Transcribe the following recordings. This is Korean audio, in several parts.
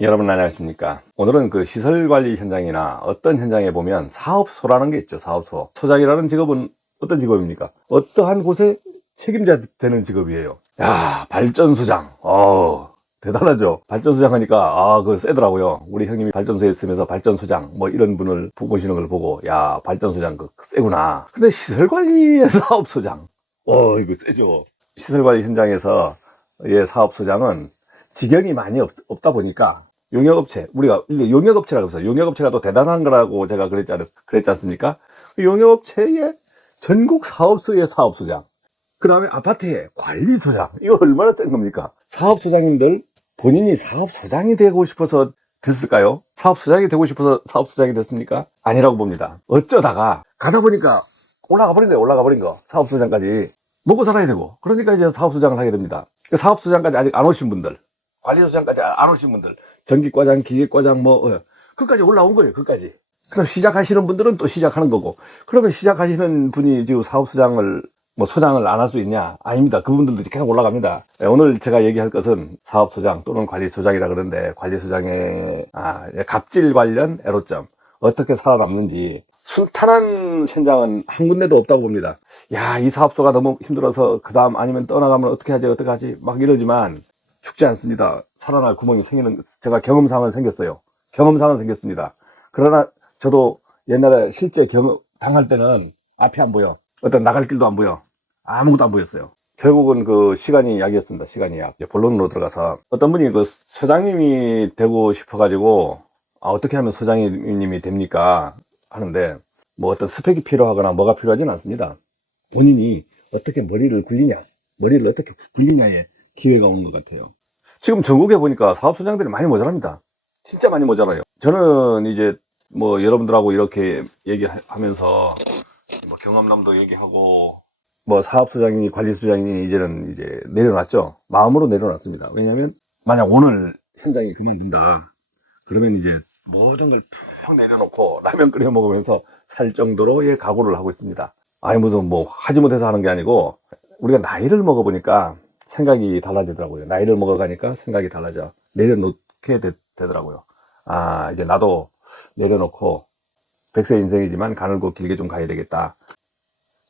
여러분 안녕하십니까. 오늘은 그 시설관리 현장이나 어떤 현장에 보면 사업소라는 게 있죠. 사업소. 소장이라는 직업은 어떤 직업입니까? 어떠한 곳에 책임자 되는 직업이에요. 야, 발전소장. 대단하죠. 발전소장 하니까 그거 세더라고요. 우리 형님이 발전소에 있으면서 발전소장 뭐 이런 분을 보시는 걸 보고 야, 발전소장 그 세구나. 근데 시설관리의 사업소장. 이거 세죠. 시설관리 현장에서 의 사업소장은 직영이 많이 없다 보니까 용역업체, 우리가 이게 용역업체라고 해서 용역업체가 또 대단한 거라고 제가 그랬지 않습니까? 용역업체의 전국 사업소의 사업소장, 그 다음에 아파트의 관리소장, 이거 얼마나 센 겁니까? 사업소장님들 본인이 사업소장이 되고 싶어서 됐을까요? 사업소장이 되고 싶어서 사업소장이 됐습니까? 아니라고 봅니다. 어쩌다가 가다 보니까 올라가 버린 거 사업소장까지 먹고 살아야 되고, 그러니까 이제 사업소장을 하게 됩니다. 사업소장까지 아직 안 오신 분들, 관리소장까지 안 오신 분들, 전기과장, 기계과장 그까지 올라온 거예요. 그까지. 그럼 시작하시는 분들은 또 시작하는 거고, 그러면 시작하시는 분이 지금 사업소장을 소장을 안 할 수 있냐? 아닙니다. 그분들도 계속 올라갑니다. 오늘 제가 얘기할 것은 사업소장 또는 관리소장이라 그러는데, 관리소장의 갑질 관련 애로점, 어떻게 살아남는지. 순탄한 현장은 한 군데도 없다고 봅니다. 야, 이 사업소가 너무 힘들어서 그 다음 아니면 떠나가면 어떻게 하지 막 이러지만 죽지 않습니다. 살아날 구멍이 생기는, 제가 경험상은 생겼어요. 경험상은 생겼습니다. 그러나 저도 옛날에 실제 당할 때는 앞이 안 보여. 어떤 나갈 길도 안 보여. 아무것도 안 보였어요. 결국은 그 시간이 약이었습니다. 시간이 약. 이제 본론으로 들어가서 어떤 분이 그 소장님이 되고 싶어가지고 어떻게 하면 소장님이 됩니까? 하는데 어떤 스펙이 필요하거나 뭐가 필요하지는 않습니다. 본인이 어떻게 머리를 어떻게 굴리냐에 기회가 오는 것 같아요. 지금 전국에 보니까 사업소장들이 많이 모자랍니다. 진짜 많이 모자라요. 저는 이제 여러분들하고 이렇게 얘기하면서 경험담도 얘기하고 사업소장이니 관리소장이니 이제는 이제 내려놨죠. 마음으로 내려놨습니다. 왜냐하면 만약 오늘 현장이 그만둔다 그러면 이제 모든 걸 푹 내려놓고 라면 끓여 먹으면서 살 정도로의 각오를 하고 있습니다. 아니 무슨 하지 못해서 하는 게 아니고 우리가 나이를 먹어보니까 생각이 달라지더라고요. 나이를 먹어가니까 생각이 달라져. 내려놓게 되더라고요. 이제 나도 내려놓고 100세 인생이지만 가늘고 길게 좀 가야 되겠다.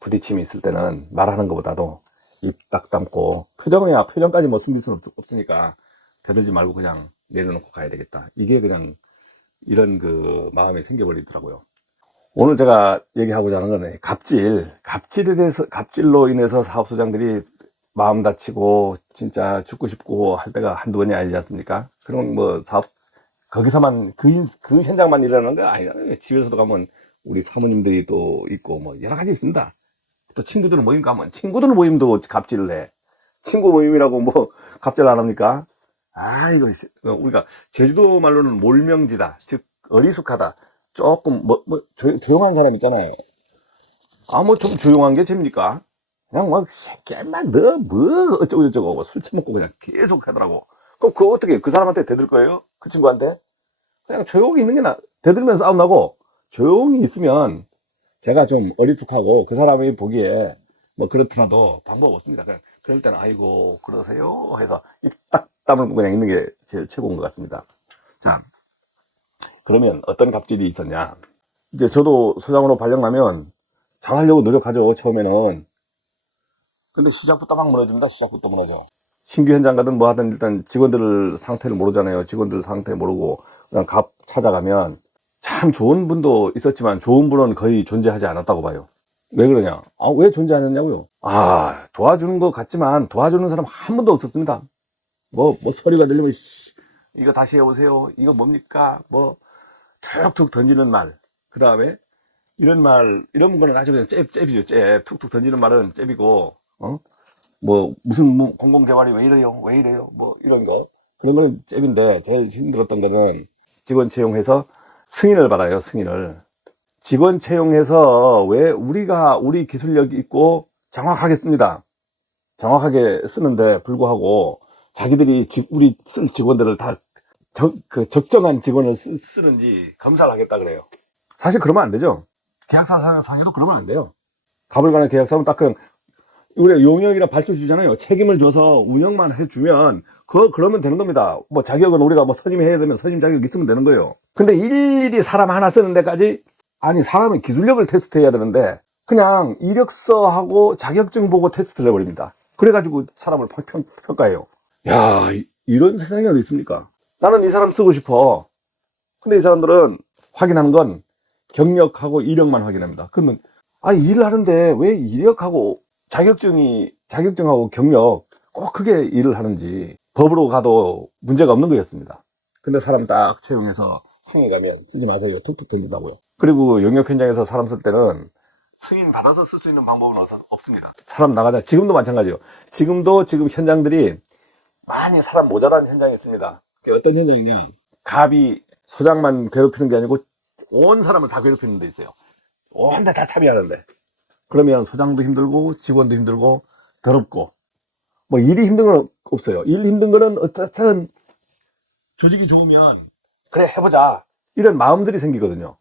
부딪힘이 있을 때는 말하는 것보다도 입 딱 담고 표정까지 숨길 수는 없으니까 대들지 말고 그냥 내려놓고 가야 되겠다. 이게 그냥 이런 그 마음이 생겨버리더라고요. 오늘 제가 얘기하고자 하는 거는 갑질로 인해서 사업소장들이 마음 다치고 진짜 죽고 싶고 할 때가 한두 번이 아니지 않습니까? 그럼 거기서만 그 현장만 일어나는 거 아니잖아요. 집에서도 가면 우리 사모님들이 또 있고 여러 가지 있습니다. 또 친구들 모임 가면 친구들 모임도 갑질을 해. 친구 모임이라고 갑질 안 합니까? 이거 우리가 제주도 말로는 몰명지다. 즉 어리숙하다. 조금 조용한 사람 있잖아요. 좀 조용한 게 됩니까? 그냥 새끼만 너 어쩌고 저쩌고 술 처먹고 그냥 계속 하더라고. 그럼 그거 어떻게 그 사람한테 대들 거예요? 그 친구한테? 그냥 조용히 있는 게 대들면 싸움 나고 조용히 있으면 제가 좀 어리숙하고 그 사람이 보기에 그렇더라도 방법 없습니다. 그럴 때는 아이고 그러세요 해서 입 딱 다물고 그냥 있는 게 제일 최고인 것 같습니다. 자, 그러면 어떤 갑질이 있었냐? 이제 저도 소장으로 발령나면 잘하려고 노력하죠, 처음에는. 근데 시작부터 막 무너집니다. 시작부터 무너져. 신규 현장 가든 하든 일단 직원들 상태를 모르잖아요. 직원들 상태 모르고 그냥 찾아가면 참 좋은 분도 있었지만 좋은 분은 거의 존재하지 않았다고 봐요. 왜 그러냐? 왜 존재 안 했냐고요? 도와주는 것 같지만 도와주는 사람 한 분도 없었습니다. 소리가 들리면 이거 다시 해오세요. 이거 뭡니까? 툭툭 던지는 말. 그 다음에 이런 거는 아주 그냥 잽이죠. 잽. 툭툭 던지는 말은 잽이고, 무슨 공공재활이 왜 이래요? 이런 거. 그런 거는 잽인데, 제일 힘들었던 거는 직원 채용해서 승인을 받아요, 승인을. 직원 채용해서 왜 우리 기술력이 있고 정확하게 씁니다. 정확하게 쓰는데 불구하고 자기들이 우리 쓸 직원들을 다 적정한 직원을 쓰는지 검사를 하겠다 그래요. 사실 그러면 안 되죠. 계약서 상에도 그러면 안 돼요. 가불가능 계약서는 딱 그냥 우리 용역이나 발주 주잖아요. 책임을 줘서 운영만 해주면 그러면 되는 겁니다. 뭐 자격은 우리가 뭐 선임해야 되면 선임 자격 있으면 되는 거예요. 근데 일일이 사람 하나 쓰는 데까지, 아니 사람은 기술력을 테스트해야 되는데 그냥 이력서하고 자격증 보고 테스트를 해버립니다. 그래가지고 사람을 평가해요. 야, 이런 세상이 어디 있습니까? 나는 이 사람 쓰고 싶어. 근데 이 사람들은 확인하는 건 경력하고 이력만 확인합니다. 그러면 아니 일을 하는데 왜 이력하고 자격증하고 경력 꼭 크게 일을 하는지, 법으로 가도 문제가 없는 거였습니다. 근데 사람 딱 채용해서 승인 가면 쓰지 마세요. 툭툭 던진다고요. 그리고 영역 현장에서 사람 쓸 때는 승인 받아서 쓸 수 있는 방법은 없습니다. 사람 나가자. 지금도 마찬가지예요. 지금도 지금 현장들이 많이 사람 모자란 현장이 있습니다. 그게 어떤 현장이냐, 갑이 소장만 괴롭히는 게 아니고 온 사람을 다 괴롭히는 데 있어요. 온 데 다 참여하는데, 그러면 소장도 힘들고 직원도 힘들고 더럽고, 뭐 일이 힘든 건 없어요. 일 힘든 거는 어쨌든 조직이 좋으면 그래 해보자 이런 마음들이 생기거든요.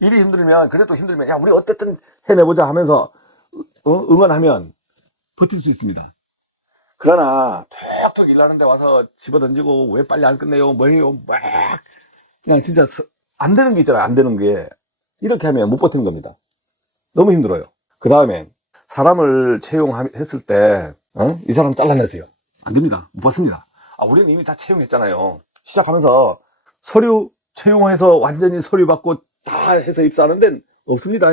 일이 힘들면, 그래도 힘들면 야 우리 어쨌든 해내보자 하면서 응원하면 버틸 수 있습니다. 그러나 툭툭 일하는데 와서 집어던지고 왜 빨리 안 끝내요 뭐 해요 막, 그냥 진짜 안 되는 게 있잖아요. 안 되는 게, 이렇게 하면 못 버티는 겁니다. 너무 힘들어요. 그 다음에 사람을 채용했을 때 이 사람 잘라내세요. 안 됩니다. 못 받습니다. 우리는 이미 다 채용했잖아요. 시작하면서 서류 채용해서 완전히 서류 받고 다 해서 입사하는 데는 없습니다.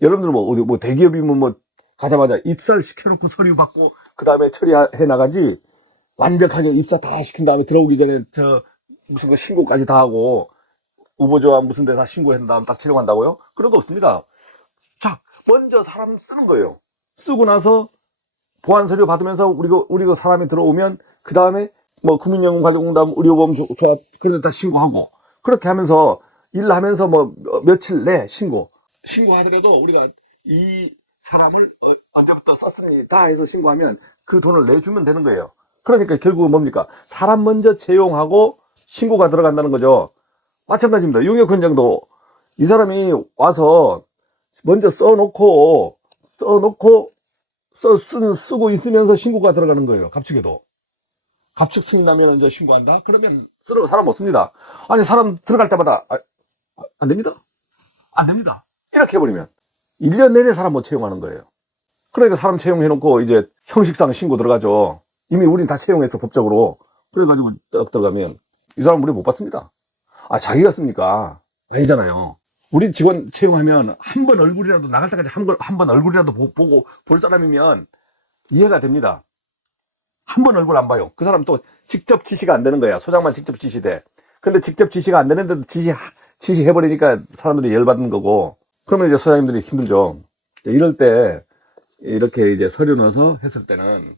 여러분들 뭐 어디 뭐 대기업이면 뭐 가자마자 입사를 시켜놓고 서류 받고 그 다음에 처리해 나가지, 완벽하게 입사 다 시킨 다음에 들어오기 전에 무슨 거 신고까지 다 하고 우보조합 무슨 데 다 신고한 다음 딱 채용한다고요? 그런 거 없습니다. 자, 먼저 사람 쓰는 거예요. 쓰고 나서 보안 서류 받으면서 우리가 사람이 들어오면 그 다음에 뭐 금융연금관리공단 의료보험 조합 그런 데 다 신고하고, 그렇게 하면서 일하면서 뭐 며칠 내 신고하더라도 우리가 이 사람을 언제부터 썼습니다 해서 신고하면 그 돈을 내주면 되는 거예요. 그러니까 결국은 뭡니까? 사람 먼저 채용하고 신고가 들어간다는 거죠. 마찬가지입니다. 용역 현장도 이 사람이 와서 먼저 써놓고 쓰고 있으면서 신고가 들어가는 거예요. 갑축에도. 갑축 승인 나면 이제 신고한다? 그러면 쓰러 사람 없습니다. 아니, 사람 들어갈 때마다, 안 됩니다. 안 됩니다. 이렇게 해버리면 1년 내내 사람 못 채용하는 거예요. 그러니까 사람 채용해놓고 이제 형식상 신고 들어가죠. 이미 우린 다 채용했어, 법적으로. 그래가지고 딱 들어가면 이 사람 우리 못 받습니다. 자기가 쓰니까 아니잖아요. 우리 직원 채용하면 한 번 얼굴이라도 나갈 때까지 한 번 얼굴이라도 보고 볼 사람이면 이해가 됩니다. 한 번 얼굴 안 봐요. 그 사람 또 직접 지시가 안 되는 거야. 소장만 직접 지시돼. 근데 직접 지시가 안 되는데도 지시해버리니까 사람들이 열받는 거고, 그러면 이제 소장님들이 힘들죠. 이럴 때 이렇게 이제 서류 넣어서 했을 때는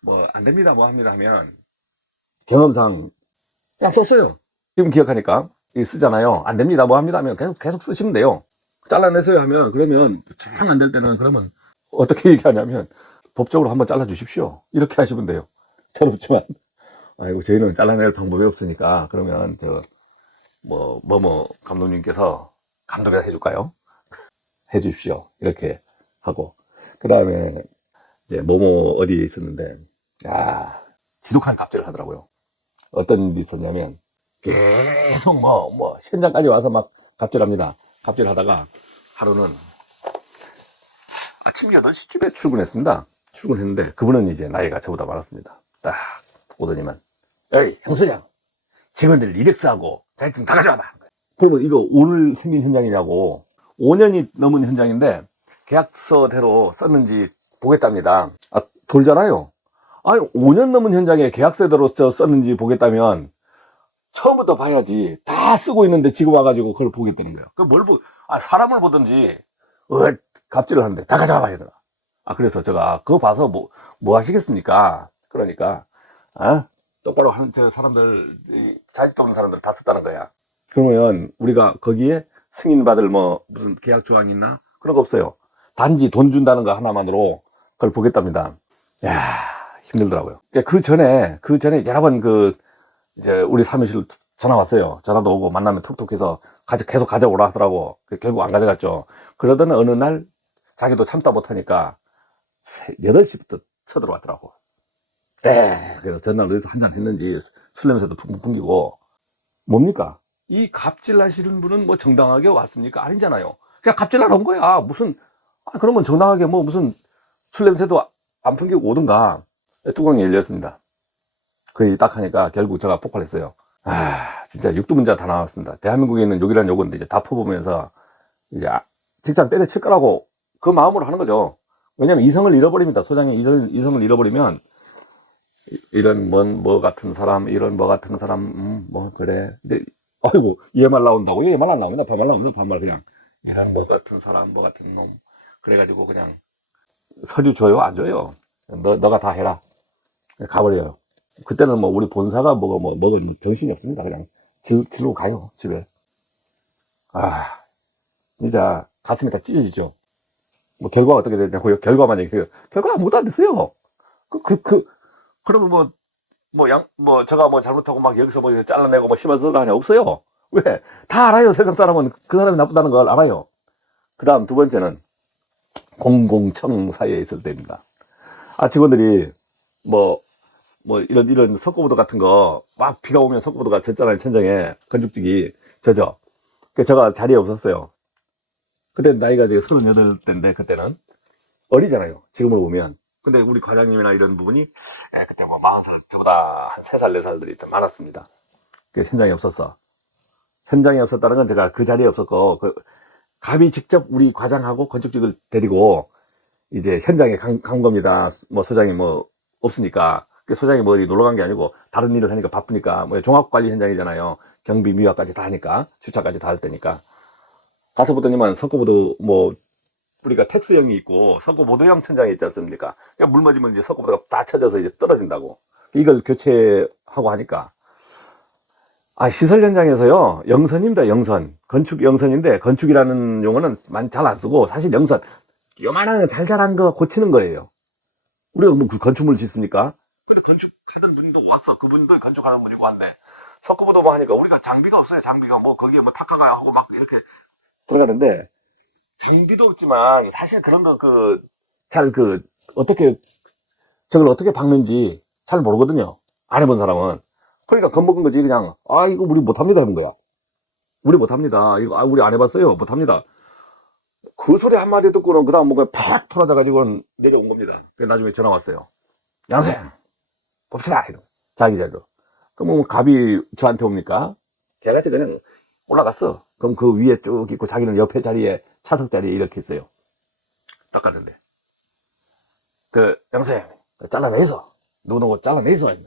뭐 안 됩니다 뭐 합니다 하면 경험상 그냥 썼어요. 지금 기억하니까 쓰잖아요. 안 됩니다 뭐 합니다 하면 계속 쓰시면 돼요. 잘라내세요 하면, 그러면 정 안 될 때는 그러면 어떻게 얘기하냐면 법적으로 한번 잘라 주십시오 이렇게 하시면 돼요. 전 없지만 아이고 저희는 잘라낼 방법이 없으니까 그러면 뭐 감독님께서 감독이라 해줄까요? 해주십시오 이렇게 하고, 그 다음에 이제 뭐뭐 어디에 있었는데 지독한 갑질을 하더라고요. 어떤 일이 있었냐면 계속 현장까지 와서 막 갑질합니다. 갑질하다가 하루는 아침 8시쯤에 출근했습니다. 출근했는데 그분은 이제 나이가 저보다 많았습니다. 딱 오더니만 에이 형소장, 직원들 이력서하고 자격증 다 가져와봐. 그러면 이거 오늘 생긴 현장이냐고. 5년이 넘은 현장인데 계약서대로 썼는지 보겠답니다. 돌잖아요. 5년 넘은 현장에 계약서대로 썼는지 보겠다면 처음부터 봐야지. 다 쓰고 있는데 지금 와가지고 그걸 보겠다는 거예요. 사람을 보든지 갑질을 하는데 다 가져와 봐야 되나. 그래서 제가 그거 봐서 뭐 하시겠습니까? 그러니까 똑바로 하는 저 사람들, 자격도 없는 사람들 다 썼다는 거야. 그러면 우리가 거기에 승인받을 무슨 계약 조항이 있나? 그런 거 없어요. 단지 돈 준다는 거 하나만으로 그걸 보겠답니다. 야, 힘들더라고요. 그 전에 여러 번 이제 우리 사무실 전화 왔어요. 전화도 오고 만나면 툭툭 해서 계속 가져오라 하더라고. 결국 안 가져갔죠. 그러더니 어느 날 자기도 참다 못하니까 8시부터 쳐들어왔더라고. 네. 그래서 전날 어디서 한잔 했는지 술 냄새도 풍풍 풍기고. 뭡니까? 이 갑질 하시는 분은 뭐 정당하게 왔습니까? 아니잖아요. 그냥 갑질하러 온 거야. 무슨, 그러면 정당하게 뭐 무슨 술 냄새도 안 풍기고 오든가. 뚜껑이 열렸습니다. 거의 딱 하니까 결국 제가 폭발했어요. 진짜 육두문자 다 나왔습니다. 대한민국에 있는 욕이란 욕은 이제 다 퍼보면서 이제 직장 때려칠 거라고 그 마음으로 하는 거죠. 왜냐면 이성을 잃어버립니다. 소장이 이성을 잃어버리면 이런 뭐 같은 사람, 이런 뭐 같은 사람, 뭐 그래. 근데 아이고 얘 말 나온다고? 얘 말 안 나옵니다. 반말 나옵니다. 반말 그냥 이런 뭐 같은 사람, 뭐 같은 놈. 그래가지고 그냥 서류 줘요? 안 줘요? 너가 다 해라. 가버려요. 그때는 뭐 우리 본사가 뭐가 정신이 없습니다. 그냥 질로 가요 집에. 진짜 가슴이 다 찢어지죠. 뭐 결과가 어떻게 되냐고요? 결과만 얘기해요. 결과 아무것도 안 됐어요. 그러면 제가 뭐 잘못하고 막 여기서 뭐 잘라내고 뭐 심어서 하냐? 없어요. 왜? 다 알아요. 세상 사람은 그 사람이 나쁘다는 걸 알아요. 그 다음 두 번째는 공공청 사이에 있을 때입니다. 직원들이 이런 석고보드 같은 거, 막 비가 오면 석고보드가 젖잖아요. 천장에. 건축직이 젖어. 제가 자리에 없었어요. 그때 나이가 이제 38대인데, 그때는. 어리잖아요. 지금으로 보면. 근데 우리 과장님이나 이런 부분이, 그때 뭐 40살, 저보다 한 3살, 4살들이 좀 많았습니다. 현장에 없었어. 현장에 없었다는 건 제가 그 자리에 없었고, 갑이 직접 우리 과장하고 건축직을 데리고, 이제 현장에 간 겁니다. 뭐 소장이 뭐 없으니까. 소장이 뭐 어디 놀러 간 게 아니고 다른 일을 하니까 바쁘니까 뭐 종합관리 현장이잖아요. 경비 미화까지 다 하니까 주차까지 다 할 때니까. 가서 보더니만 석고보드 뭐 우리가 텍스형이 있고 석고보드형 천장이 있지 않습니까? 그러니까 물 맞으면 이제 석고보드가 다 쳐져서 이제 떨어진다고. 이걸 교체하고 하니까 시설 현장에서요 영선입니다. 영선. 건축 영선인데 건축이라는 용어는 잘 안 쓰고 사실 영선 요만한 잘잘한 거 고치는 거예요. 우리가 뭐 건축물 짓습니까? 근데 건축하던 분도 왔어. 그분도 건축하는 분이고 한데 석고보드 뭐 하니까 우리가 장비가 없어요. 장비가 뭐 거기에 뭐 탁화가 하고 막 이렇게 들어가는데 장비도 없지만 사실 그런 거 어떻게 저걸 어떻게 박는지 잘 모르거든요. 안 해본 사람은. 그러니까 겁먹은 거지 그냥. 이거 우리 못합니다 하는 거야. 우리 못합니다. 이거 우리 안 해봤어요. 못합니다. 그 소리 한마디 듣고는 그 다음 뭔가 팍 터져가지고 내려온 겁니다. 나중에 전화 왔어요. 양생 봅시다. 자기 자리로. 그럼 뭐 갑이 저한테 옵니까? 걔같이 그냥 올라갔어. 그럼 그 위에 쭉 있고 자기는 옆에 자리에 차석 자리에 이렇게 있어요. 닦았는데 양생 잘라내서 누구누구 잘라내서 아니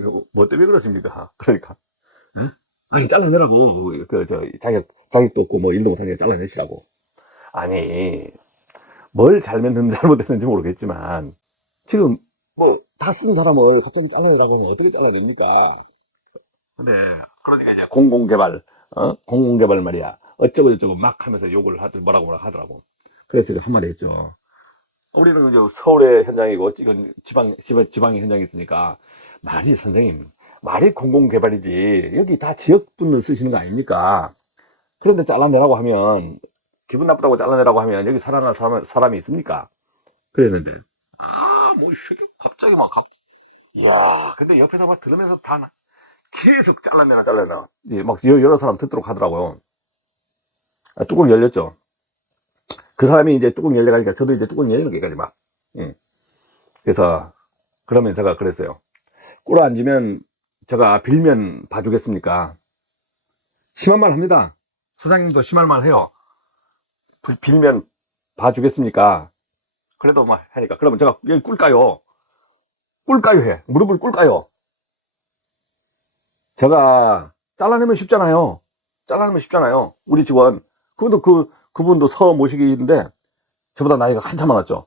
이거 뭐 때문에 그러십니까? 그러니까 에? 아니 잘라내라고 자격도 없고 뭐 일도 못하니까 잘라내시라고. 아니 뭘 잘못했는지 모르겠지만 지금 뭐 다 쓴 사람을 갑자기 잘라내라고 하면 어떻게 잘라냅니까? 근데 그러니까 이제 공공개발 말이야 어쩌고 저쩌고 막 하면서 욕을 뭐라고 하더라고. 그래서 제가 한마디 했죠. 우리는 이제 서울의 현장이고 이건 지방의 현장이 있으니까 선생님 말이 공공개발이지 여기 다 지역분들 쓰시는 거 아닙니까? 그런데 잘라내라고 하면 기분 나쁘다고 잘라내라고 하면 여기 살아날 사람이 있습니까? 그랬는데 뭐 갑자기 이야 근데 옆에서 막 들으면서 계속 잘라내라 막 여러 사람 듣도록 하더라고요. 뚜껑 열렸죠. 그 사람이 이제 뚜껑 열려가니까 저도 이제 뚜껑 열리는 게까지 막. 그래서 그러면 제가 그랬어요. 꿇어 앉으면 제가 빌면 봐주겠습니까? 심한 말 합니다. 소장님도 심한 말 해요. 빌면 봐주겠습니까? 그래도 막 하니까 그러면 제가 여기 꿀까요? 꿀까요 해. 무릎을 꿀까요? 제가 잘라내면 쉽잖아요. 우리 직원 그분도 모시기인데 저보다 나이가 한참 많았죠.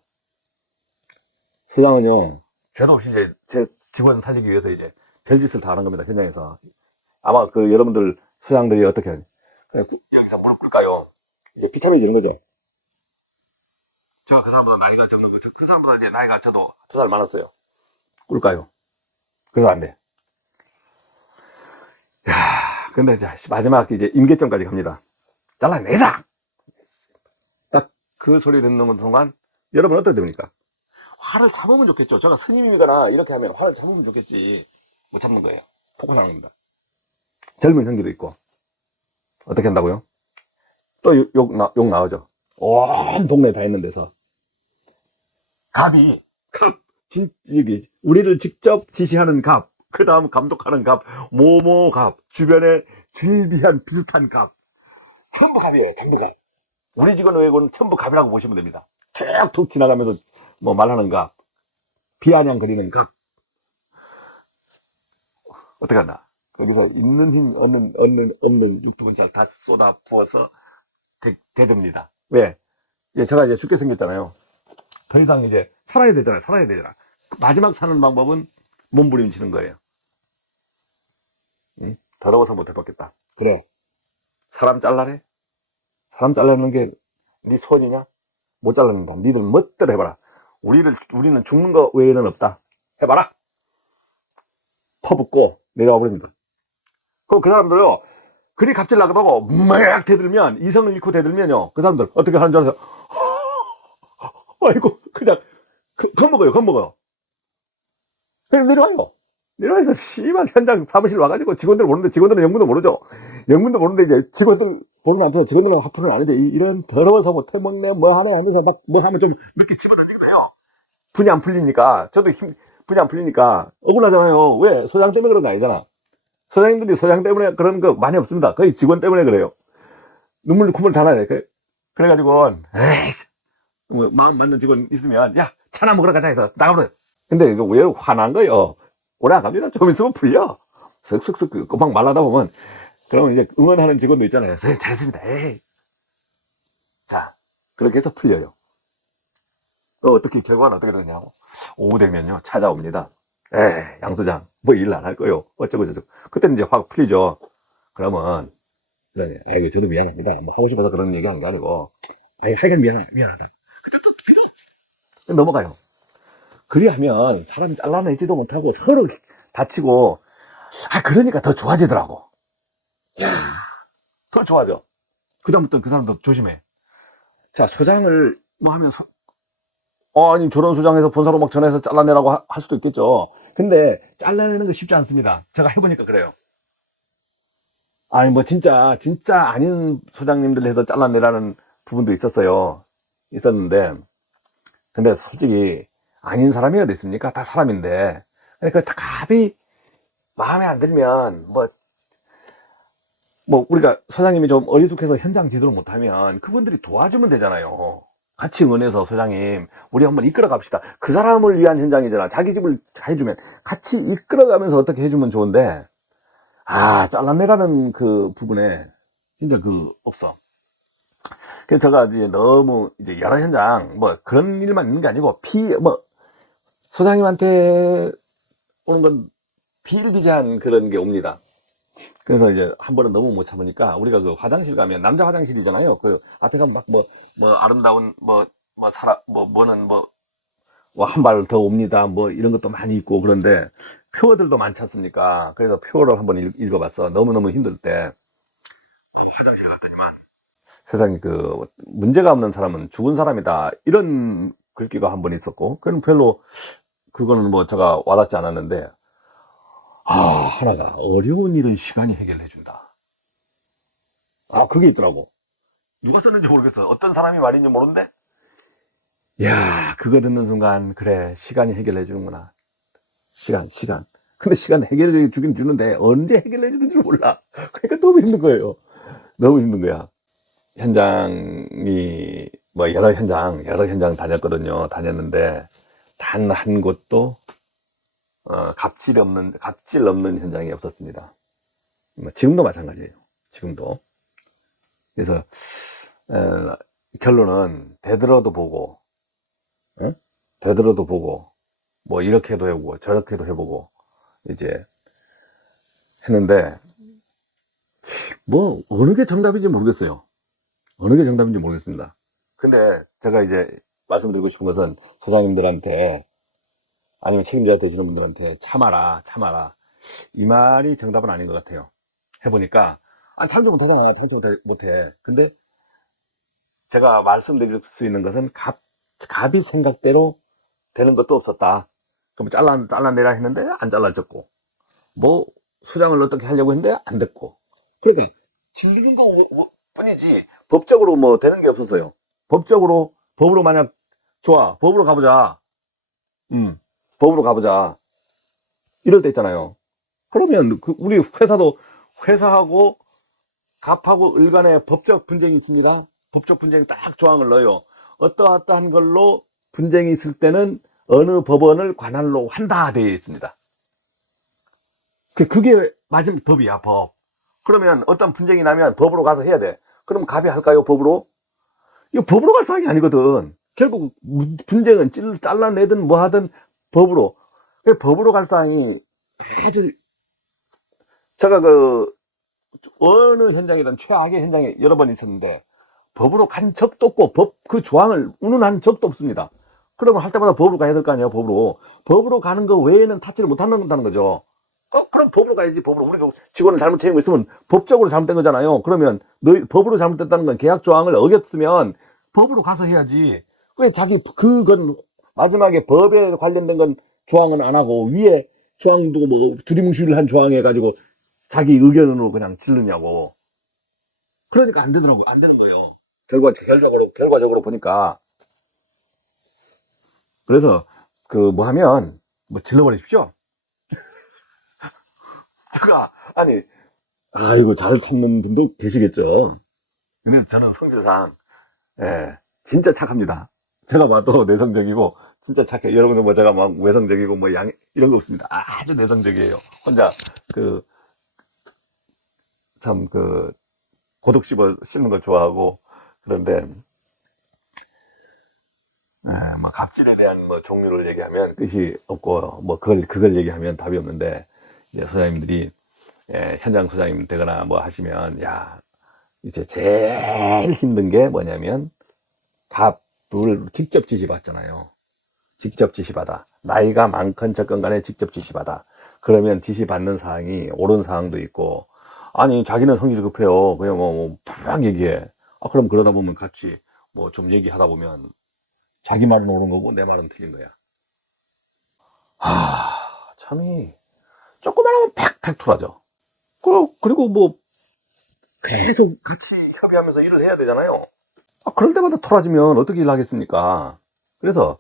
소장은요 죄도 없이 이제 제 직원 살리기 위해서 이제 별짓을 다 하는 겁니다. 현장에서. 아마 여러분들 소장들이 어떻게 하니 그냥 여기서 무릎 꿇을까요? 이제 비참해지는 거죠. 제가 그 사람보다 나이가 적는 거죠. 그 사람보다 이제 나이가 저도 2살 많았어요. 꿀까요? 그래서 안 돼. 근데 이제 마지막 이제 임계점까지 갑니다. 잘라내자! 딱 그 소리 듣는 순간 여러분 어떻게 됩니까? 화를 참으면 좋겠죠. 제가 스님이거나 이렇게 하면 화를 참으면 좋겠지. 못 참는 거예요. 폭발하는 겁니다. 젊은 형제도 있고 어떻게 한다고요? 또 욕 나오죠. 온 동네 다 있는 데서 갑이 여기 우리를 직접 지시하는 갑, 그 다음 감독하는 갑, 모모 갑, 주변에 즐비한 비슷한 갑, 전부 갑이에요. 전부 갑. 우리 직원 외고는 전부 갑이라고 보시면 됩니다. 툭툭 지나가면서 뭐 말하는 갑, 비아냥거리는 갑. 어떻게 한다? 거기서 있는 힘, 없는 육두근잘 다 쏟아 부어서 대듭니다. 왜? 제가 이제 죽게 생겼잖아요. 더 이상 이제 살아야 되잖아요. 살아야 되잖아. 마지막 사는 방법은 몸부림치는 거예요. 응? 더러워서 못 해봤겠다. 그래. 사람 잘라내? 사람 잘라내는 게 네 소원이냐? 못 잘라낸다. 니들 멋대로 해봐라. 우리는 죽는 거 외에는 없다. 해봐라. 퍼붓고 내려와 버립니다. 그럼 그 사람들요, 그리 갑질 나가다고 막 대들면, 이성을 잃고 대들면요, 그 사람들 어떻게 하는 줄 아세요? 아이고, 그냥 겁먹어요. 그냥 내려와요. 내려와서 씨발 현장 사무실 와가지고 직원들 모르는데, 직원들은 영문도 모르죠. 영문도 모르는데 이제 직원들 보는 앞에서 직원들은 하프는 아는데, 이런 더러워서 못 해먹네 뭐 하네 하면서 막 뭐 하면 좀 몇 개 집어던지기도 해요. 분이 안 풀리니까, 저도 분이 안 풀리니까 억울하잖아요. 왜? 소장 때문에 그런 거 아니잖아. 소장님들이 소장 때문에 그런 거 많이 없습니다. 거의 직원 때문에 그래요. 눈물 콧물 잘나요. 그래가지고 에이, 뭐 마음 맞는 직원 있으면 야 차나 먹으러 가자 해서 나가버려요. 근데 이거 왜 화난 거요? 오래 안 갑니다. 좀 있으면 풀려. 슥슥슥 금방 말라다 보면, 그러면 이제 응원하는 직원도 있잖아요. 잘했습니다. 에이. 자, 그렇게 해서 풀려요. 또 어떻게 결과는 어떻게 되냐고. 오후 되면요 찾아옵니다. 에이, 양 소장 뭐 일 안 할 거요. 어쩌고 저쩌고. 그때는 이제 확 풀리죠. 그러면 그래, 아이고 저도 미안합니다. 뭐 하고 싶어서 그런 얘기 하는 게 아니고, 아이 하여간 미안하다. 넘어가요. 그리하면 사람 잘라내지도 못하고 서로 다치고, 그러니까 더 좋아지더라고. 더 좋아져. 그다음부터 그 사람도 조심해. 자, 소장을 뭐 하면 아니 저런 소장에서 본사로 막 전화해서 잘라내라고 할 수도 있겠죠. 근데 잘라내는 거 쉽지 않습니다. 제가 해보니까 그래요. 아니 뭐 진짜 아닌 소장님들 해서 잘라내라는 부분도 있었는데, 근데 솔직히 아닌 사람이 어디 있습니까? 다 사람인데. 그러니까 다 갑이 마음에 안 들면 뭐 우리가 소장님이 좀 어리숙해서 현장 제대로 못하면 그분들이 도와주면 되잖아요. 같이 응원해서 소장님 우리 한번 이끌어 갑시다. 그 사람을 위한 현장이잖아. 자기 집을 해주면 같이 이끌어가면서 어떻게 해주면 좋은데, 잘라내라는 그 부분에 진짜 없어. 그래서 제가 이제 너무 이제 여러 현장 뭐 그런 일만 있는 게 아니고 소장님한테 오는 건 비일비재한 그런 게 옵니다. 그래서 이제 한 번은 너무 못 참으니까, 우리가 그 화장실 가면 남자 화장실이잖아요. 그 앞에 가면 막 아름다운 뭐는 한 발 더 옵니다. 뭐 이런 것도 많이 있고 그런데 표어들도 많지 않습니까? 그래서 표어를 한번 읽어봤어. 너무너무 힘들 때 화장실 갔더니만 세상에 문제가 없는 사람은 죽은 사람이다. 이런 글귀가 한 번 있었고, 그건 별로 그거는 뭐 제가 와닿지 않았는데, 하나가 어려운 일은 시간이 해결해 준다. 그게 있더라고. 누가 썼는지 모르겠어. 어떤 사람이 말인지 모르는데, 야, 그거 듣는 순간, 그래, 시간이 해결해 주는구나. 시간. 근데 시간 해결해 주긴 주는데, 언제 해결해 주는 줄 몰라. 그러니까 너무 힘든 거예요. 너무 힘든 거야. 현장이, 여러 현장 다녔는데, 단 한 곳도, 갑질 없는 현장이 없었습니다. 지금도 마찬가지예요. 지금도. 그래서, 결론은, 되들어도 보고, 어? 되들어도 보고, 뭐, 이렇게도 해보고, 저렇게도 해보고, 이제, 했는데, 어느 게 정답인지 모르겠어요. 어느 게 정답인지 모르겠습니다. 근데, 제가 이제, 말씀드리고 싶은 것은, 소장님들한테, 아니면 책임자 되시는 분들한테, 참아라. 이 말이 정답은 아닌 것 같아요. 해보니까, 참지 못하잖아. 참지 못해. 근데, 제가 말씀드릴 수 있는 것은 갑이 생각대로 되는 것도 없었다. 그럼 잘라내라 했는데 안 잘라졌고, 뭐 소장을 어떻게 하려고 했는데 안 됐고. 그러니까 질리는 거 뿐이지 법적으로 뭐 되는 게 없었어요. 법으로 만약 좋아, 법으로 가보자. 법으로 가보자. 이럴 때 있잖아요. 그러면 우리 회사하고 갑하고 을 간에 법적 분쟁이 있습니다. 법적 분쟁 딱 조항을 넣어요. 어떠한 걸로 분쟁이 있을 때는 어느 법원을 관할로 한다 되어 있습니다. 그게 맞은 법이야, 법. 그러면 어떤 분쟁이 나면 법으로 가서 해야 돼. 그럼 갑이 할까요, 법으로? 이거 법으로 갈 사항이 아니거든. 결국 분쟁은 잘라내든 뭐 하든 법으로. 법으로 갈 사항이 아주, 제가 어느 현장이든 최악의 현장에 여러 번 있었는데, 법으로 간 적도 없고, 그 조항을 운운한 적도 없습니다. 그러면 할 때마다 법으로 가야 될 거 아니에요, 법으로. 법으로 가는 거 외에는 타치를 못 한다는 거죠. 그럼 법으로 가야지, 법으로. 우리가 직원을 잘못 채용고 있으면 법적으로 잘못된 거잖아요. 그러면 법으로 잘못됐다는 건 계약 조항을 어겼으면 법으로 가서 해야지. 왜 그건 마지막에 법에 관련된 건 조항은 안 하고 위에 조항도 뭐 두리뭉실한 조항 해가지고 자기 의견으로 그냥 질르냐고. 그러니까 안 되더라고. 안 되는 거예요. 결과적으로 보니까. 그래서 뭐 하면 뭐 질러버리십시오. 제가 아니, 이거 잘 참는 분도 계시겠죠. 근데 저는 성질상, 예, 진짜 착합니다. 제가 봐도 내성적이고, 진짜 착해. 여러분들 뭐 제가 막 외성적이고, 뭐 이런 거 없습니다. 아주 내성적이에요. 혼자, 그, 참, 고독 씹는 거 좋아하고, 그런데, 뭐, 갑질에 대한 뭐 종류를 얘기하면 끝이 없고, 뭐, 그걸 얘기하면 답이 없는데, 이제 소장님들이, 현장 소장님 되거나 뭐 하시면, 야, 이제 제일 힘든 게 뭐냐면, 갑을 직접 지시받잖아요. 직접 지시받아. 나이가 많건 적건 간에 직접 지시받아. 그러면 지시받는 사항이 옳은 사항도 있고, 아니, 자기는 성질이 급해요. 그냥 막 얘기해. 그럼 그러다 보면 같이 뭐 좀 얘기하다 보면 자기 말은 옳은 거고 내 말은 틀린 거야. 참이, 조금만 하면 팍팍 토라져. 그리고 뭐 계속 같이 협의하면서 일을 해야 되잖아요. 그럴 때마다 토라지면 어떻게 일하겠습니까? 그래서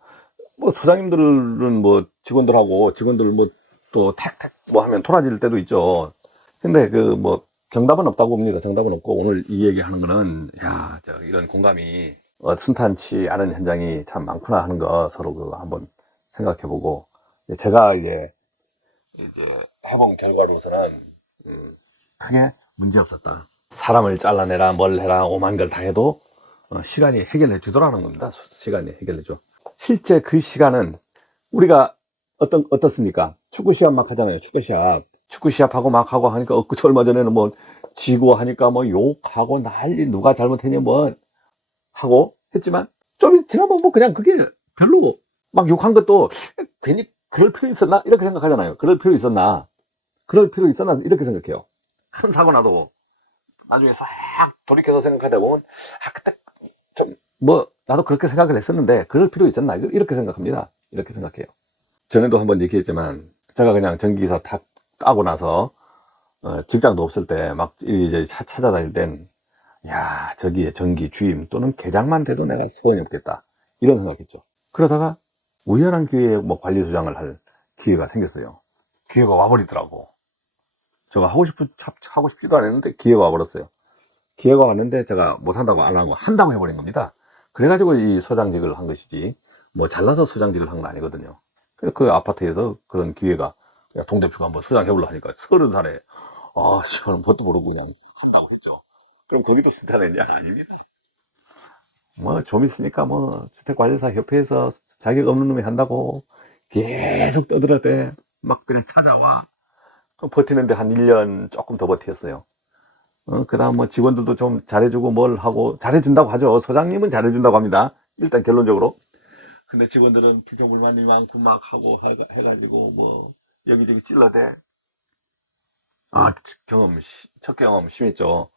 뭐 소장님들은 뭐 직원들 뭐 또 탁탁 뭐 하면 토라질 때도 있죠. 근데 뭐 정답은 없다고 봅니다. 정답은 없고 오늘 이 얘기하는 거는 이런 공감이 순탄치 않은 현장이 참 많구나 하는 거 서로 한번 생각해보고 제가 이제 해본 결과로서는 크게 문제 없었다. 사람을 잘라내라 뭘 해라 오만 걸 다 해도 시간이 해결해 주더라는 겁니다. 시간이 해결해 줘. 실제 그 시간은 우리가 어떻습니까? 축구 시합 막 하잖아요. 축구 시합하고 막 하고 하니까 얼마 전에는 뭐 지고 하니까 뭐 욕하고 난리 누가 잘못했냐 뭐 하고 했지만 좀 지나면 뭐 그냥 그게 별로 막 욕한 것도 괜히 그럴 필요 있었나 이렇게 생각하잖아요. 그럴 필요 있었나 이렇게 생각해요. 큰 사고 나도 나중에 싹 돌이켜서 생각하다 보면 그때 좀 뭐 나도 그렇게 생각을 했었는데 그럴 필요 있었나 이렇게 생각합니다. 이렇게 생각해요. 전에도 한번 얘기했지만 제가 그냥 전기기사 탁 따고 나서 직장도 없을 때 막 이제 찾아다닐 땐 저기에 전기 주임 또는 계장만 돼도 내가 소원이 없겠다 이런 생각했죠. 그러다가 우연한 기회에 뭐 관리소장을 할 기회가 생겼어요. 기회가 와버리더라고. 제가 하고 싶지도 않았는데 기회가 와버렸어요. 기회가 왔는데 제가 못한다고 안 하고 한다고 해버린 겁니다. 그래가지고 이 소장직을 한 것이지 뭐 잘나서 소장직을 한 건 아니거든요. 그래서 그 아파트에서 그런 기회가 동대표가 한번 소장 해보려 하니까 30살에 시원한 뭣도 모르고 그냥 한다고 했죠. 그럼 거기도 순탄했냐? 아닙니다. 뭐 좀 있으니까 뭐 주택관리사 협회에서 자격 없는 놈이 한다고 계속 떠들었대. 막 그냥 찾아와. 그럼 버티는데 한 1년 조금 더 버텼어요. 그 다음 뭐 직원들도 좀 잘해주고 뭘 하고 잘해준다고 하죠. 소장님은 잘해준다고 합니다. 일단 결론적으로. 근데 직원들은 불평불만이 많고 막 하고 해가지고 뭐 여기저기 찔러대. 첫 경험 심했죠.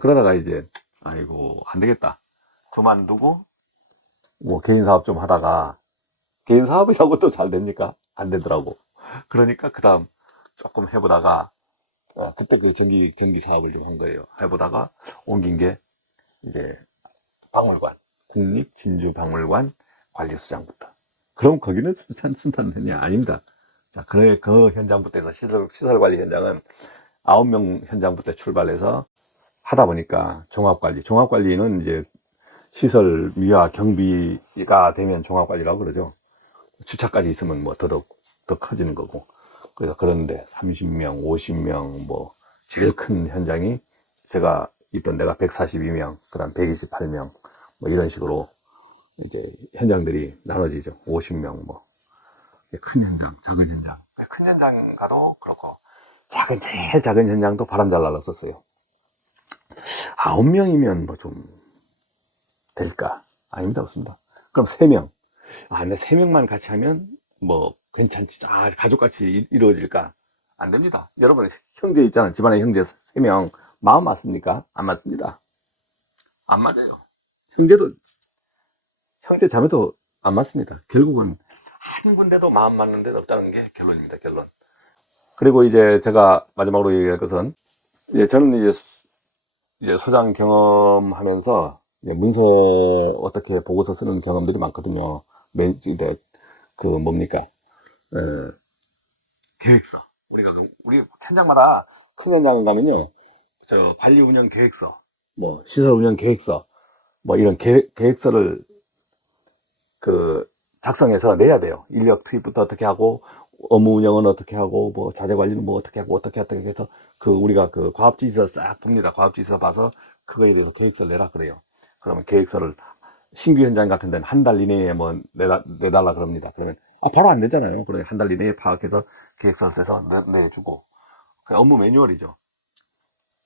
그러다가 이제 아이고 안 되겠다. 그만두고 뭐 개인 사업 좀 하다가, 개인 사업이라고 또 잘 됩니까? 안 되더라고. 그러니까 그 다음 조금 해보다가, 그때 그 전기 사업을 좀 한 거예요. 해보다가 옮긴 게 이제 박물관, 국립진주박물관 관리수장부터. 그럼 거기는 순탄되냐? 아닙니다. 자, 그 현장부터 해서 시설 관리 현장은 9명 현장부터 출발해서 하다 보니까 종합관리는 이제 시설 미화 경비가 되면 종합관리라고 그러죠. 주차까지 있으면 뭐 더 커지는 거고. 그래서 그런데 30명, 50명, 뭐 제일 큰 현장이 제가 있던 데가 142명, 그다음 128명, 뭐 이런 식으로 이제 현장들이 나눠지죠. 50명 뭐. 큰 현장, 작은 현장. 큰 현장 가도 그렇고, 제일 작은 현장도 바람 잘 날랐었어요. 9명이면 뭐 좀 될까? 아닙니다, 없습니다. 그럼 3명. 근데 3명만 같이 하면 뭐 괜찮지. 가족같이 이루어질까? 안 됩니다. 여러분, 형제 있잖아요. 집안에 형제 3명. 마음 맞습니까? 안 맞습니다. 안 맞아요. 형제 자매도 안 맞습니다. 결국은 한 군데도 마음 맞는 데도 없다는 게 결론입니다, 결론. 그리고 이제 제가 마지막으로 얘기할 것은, 이제 저는 이제 소장 경험하면서 이제 문서 어떻게 보고서 쓰는 경험들이 많거든요. 이제 그 뭡니까? 어, 계획서. 우리 현장마다 큰 현장 가면요, 저 관리 운영 계획서, 뭐 시설 운영 계획서, 뭐 이런 계획서를 그 작성해서 내야 돼요. 인력 투입부터 어떻게 하고, 업무 운영은 어떻게 하고, 뭐 자재 관리는 뭐 어떻게 해서 그 우리가 그 과업지서 싹 봅니다. 과업지서 봐서 그거에 대해서 계획서를 내라 그래요. 그러면 계획서를 신규 현장 같은 데는 한 달 이내에 뭐 내달라 그럽니다. 그러면 바로 안 되잖아요. 그러면 한 달 이내에 파악해서 계획서 써서 내주고, 그 업무 매뉴얼이죠.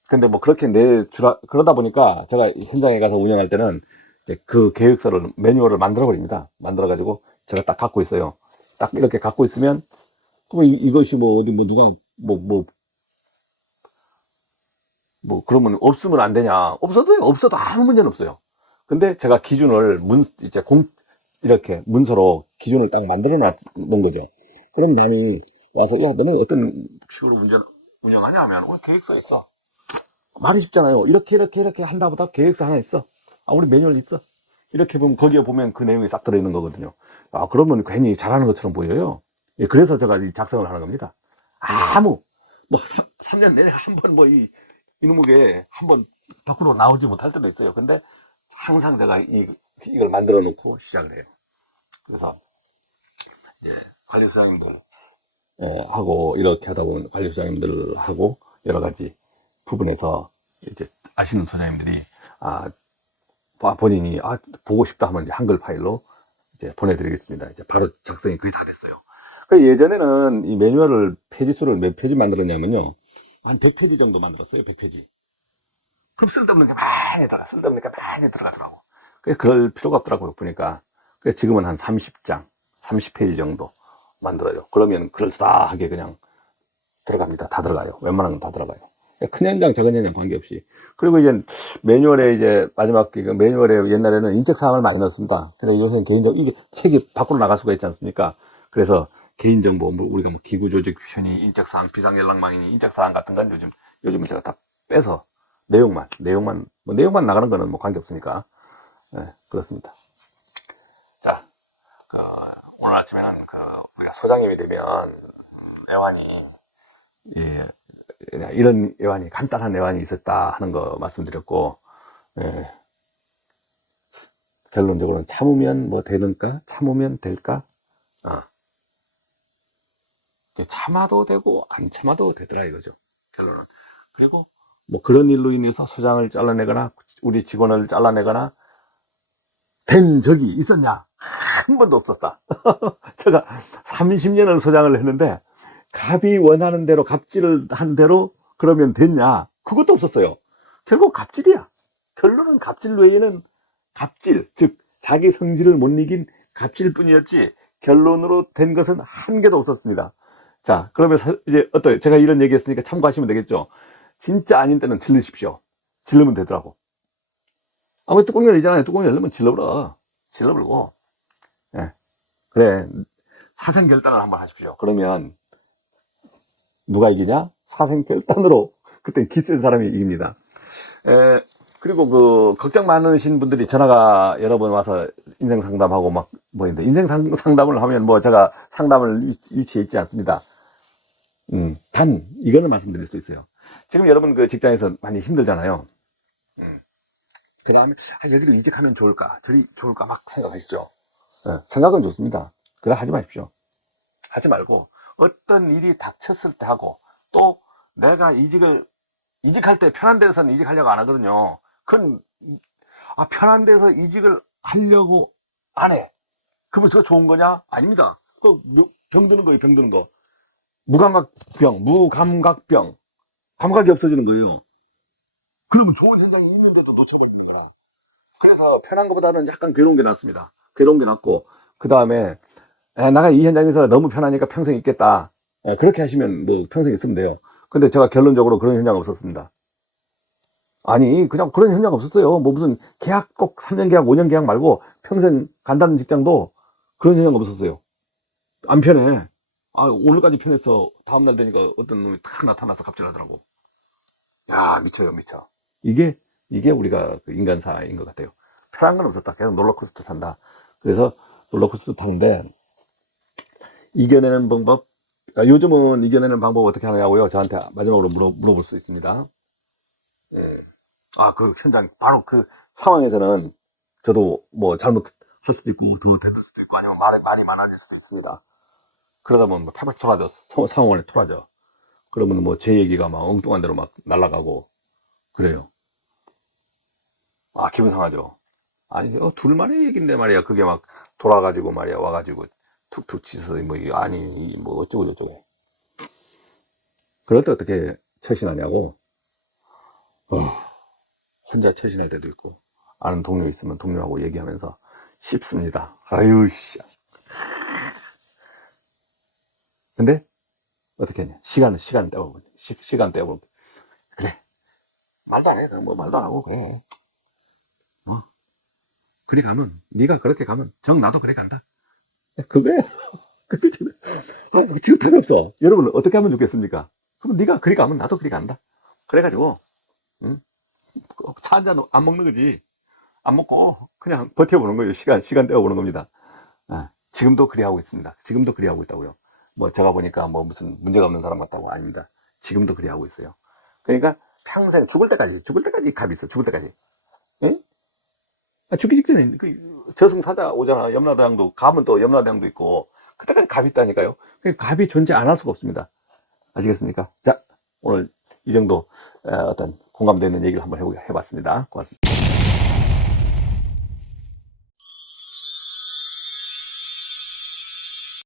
근데 뭐 그렇게 내주라 그러다 보니까 제가 현장에 가서 운영할 때는 이제 그 계획서를 매뉴얼을 만들어 버립니다. 만들어 가지고 제가 딱 갖고 있어요. 딱 이렇게 갖고 있으면, 그러면 이것이 뭐 어디 뭐 누가 그러면 없으면 안 되냐? 없어도 아무 문제는 없어요. 근데 제가 기준을 이제 이렇게 문서로 기준을 딱 만들어 놓은 거죠. 그럼 남이 와서, 야, 너는 어떤 식으로 운영하냐 하면, 계획서 있어. 말이 쉽잖아요. 이렇게 한다 보다 계획서 하나 있어. 우리 매뉴얼 있어. 이렇게 보면, 거기에 보면 그 내용이 싹 들어있는 거거든요. 그러면 괜히 잘하는 것처럼 보여요. 예, 그래서 제가 이 작성을 하는 겁니다. 뭐 3년 내내 한 번 이놈에게 한 번 밖으로 나오지 못할 때도 있어요. 근데 항상 제가 이걸 만들어 놓고 시작을 해요. 그래서 이제 관리소장님들 하고, 이렇게 하다 보면 관리소장님들하고 여러 가지 부분에서 이제 아시는 소장님들이, 본인이 보고 싶다 하면 이제 한글 파일로 이제 보내드리겠습니다. 이제 바로 작성이 거의 다 됐어요. 예전에는 이 매뉴얼을 페이지수를 몇 페이지 만들었냐면요, 한 100페이지 정도 만들었어요. 100페이지. 그럼 쓸데없는 게 많이 들어가더라고. 그럴 필요가 없더라고요, 보니까. 그래서 지금은 한 30장, 30페이지 정도 만들어요. 그러면 그럴싸하게 그냥 들어갑니다. 다 들어가요. 웬만한 건 다 들어가요. 큰 현장, 작은 현장 관계없이. 그리고 이제 매뉴얼에 이제 마지막 매뉴얼에 옛날에는 인적사항을 많이 넣었습니다. 그래서 요새는 이게 책이 밖으로 나갈 수가 있지 않습니까? 그래서 개인정보, 우리가 뭐 기구조직 퓨션이 인적사항, 비상연락망이니 인적사항 같은 건 요즘은 제가 다 빼서 내용만 나가는 거는 뭐 관계없으니까. 네, 그렇습니다. 자, 오늘 아침에는 우리가 소장님이 되면, 애환이, 예, 이런 애환이, 간단한 애환이 있었다 하는 거 말씀드렸고, 예, 결론적으로는 참으면 뭐 되는가? 참으면 될까? 참아도 되고 안 참아도 되더라 이거죠, 결론은. 그리고 뭐 그런 일로 인해서 소장을 잘라내거나 우리 직원을 잘라내거나 된 적이 있었냐? 한 번도 없었다. 제가 30년을 소장을 했는데, 갑이 원하는 대로, 갑질을 한 대로 그러면 됐냐? 그것도 없었어요. 결국 갑질이야. 결론은 갑질 외에는, 즉 자기 성질을 못 이긴 갑질 뿐이었지 결론으로 된 것은 한 개도 없었습니다. 자, 그러면 이제 어때요? 제가 이런 얘기 했으니까 참고하시면 되겠죠. 진짜 아닌 때는 질르십시오. 질르면 되더라고. 아무 뚜껑 열리잖아요. 뚜껑 열리면 질러버려. 질러버리고. 예. 그래. 사생결단을 한번 하십시오. 그러면 누가 이기냐? 사생결단으로 그때 기센 사람이 이깁니다. 그리고 걱정 많으신 분들이 전화가 여러 번 와서 인생 상담하고 막 뭐인데, 인생 상담을 하면 제가 상담을 위치에 있지 않습니다. 단 이거는 말씀드릴 수 있어요. 지금 여러분 직장에서 많이 힘들잖아요. 그 다음에 여기로 이직하면 좋을까, 저리 좋을까 막 생각하시죠. 생각은 좋습니다. 그래 하지 마십시오. 하지 말고 어떤 일이 닥쳤을 때 하고, 또 내가 이직할 때 편한 데서는 이직하려고 안 하거든요. 그건 편한 데서 이직을 하려고 안 해. 그러면 그거 좋은 거냐? 아닙니다. 병 드는 거예요, 병 드는 거. 무감각병. 감각이 없어지는 거예요. 그러면 좋은 현상이 있는데도 놓쳐버리는 거야. 그래서 편한 것보다는 약간 괴로운 게 낫습니다. 괴로운 게 낫고, 그 다음에 내가 이 현장에서 너무 편하니까 평생 있겠다. 그렇게 하시면 평생 있으면 돼요. 근데 제가 결론적으로 그런 현장 없었습니다. 아니, 그냥 그런 현장 없었어요. 무슨 계약 꼭 3년 계약, 5년 계약 말고 평생 간다는 직장도 그런 현장 없었어요. 안 편해. 오늘까지 편했어. 다음날 되니까 어떤 놈이 탁 나타나서 갑질하더라고. 야, 미쳐요, 미쳐. 이게 우리가 인간사인 것 같아요. 편한 건 없었다. 계속 롤러코스터 탄다. 그래서 롤러코스터 타는데, 이겨내는 방법, 요즘은 이겨내는 방법 어떻게 하느냐고요? 저한테 마지막으로 물어볼 수 있습니다. 예. 현장, 바로 상황에서는 저도 잘못할 수도 있고, 잘못할 수도 있고, 아니면 말이 많아질 수도 있습니다. 그러다 보면 팔팔 토라져. 상황원에 토라져. 그러면 제 얘기가 막 엉뚱한 대로 막 날아가고, 그래요. 기분 상하죠. 아니, 둘만의 얘긴데 말이야. 그게 막 돌아가지고 말이야. 와가지고 툭툭 치서, 어쩌고 저쩌고. 그럴 때 어떻게 처신하냐고. 어, 혼자 처신할 때도 있고, 아는 동료 있으면 동료하고 얘기하면서 쉽습니다. 아유, 씨. 근데, 어떻게 하냐. 시간 떼어보고. 시간 떼어보고. 그래. 말도 안 해. 말도 안 하고, 그래. 그리 가면, 네가 그렇게 가면, 나도 그래 간다. 그거야. 그게 지금 답이 없어. 여러분, 어떻게 하면 좋겠습니까? 그럼 네가 그리 가면 나도 그리 간다. 그래가지고, 응? 차 한 잔 안 먹는 거지. 안 먹고, 그냥 버텨보는 거예요. 시간 떼어보는 겁니다. 지금도 그리 하고 있습니다. 지금도 그리 하고 있다고요. 제가 보니까 무슨 문제가 없는 사람 같다고. 아닙니다. 지금도 그리 하고 있어요. 그러니까 평생 죽을 때까지 갑이 있어. 죽을 때까지. 응? 죽기 직전에 저승사자 오잖아. 염라대왕도, 가면 또 염라대왕도 있고, 그때까지 갑이 있다니까요. 갑이 존재 안 할 수가 없습니다. 아시겠습니까? 자, 오늘 이 정도 어떤 공감되는 얘기를 한번 해봤습니다. 고맙습니다.